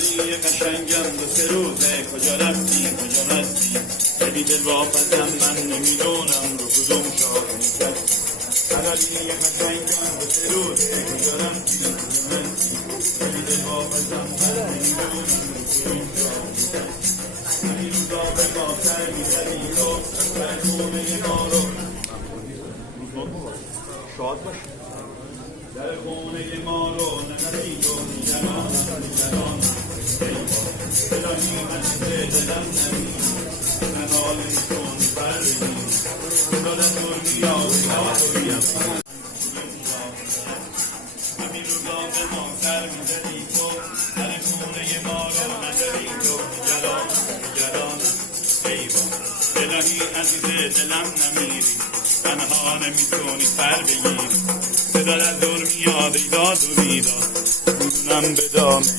سنالی قشنگم دو سه روزه کجا رفتی کجا رفتی دلی دل واپسم من نمیدونم رو کدوم شاه میکردی سنالی قشنگم دو سه روزه کجا رفتی کجا رفتی دلی دل واپسم من نمیدونم رو کدوم شاه میکردی این روزا به ما سر میزدی تو سر خونه ما رو شاد باش در خونه ما رو نمدید و نگرانم الهی عزیز دلم نمید من حال میکنی بردگی دادم دور میاد بیم همین روزا به ما سر میزدی تو در خونه ما رو نداری تو نگرانم ایوان الهی عزیز دلم نمیری تنها نمیتونی سر بگیری صدا از دور میاد ایداد و بیداد میدونم به دامه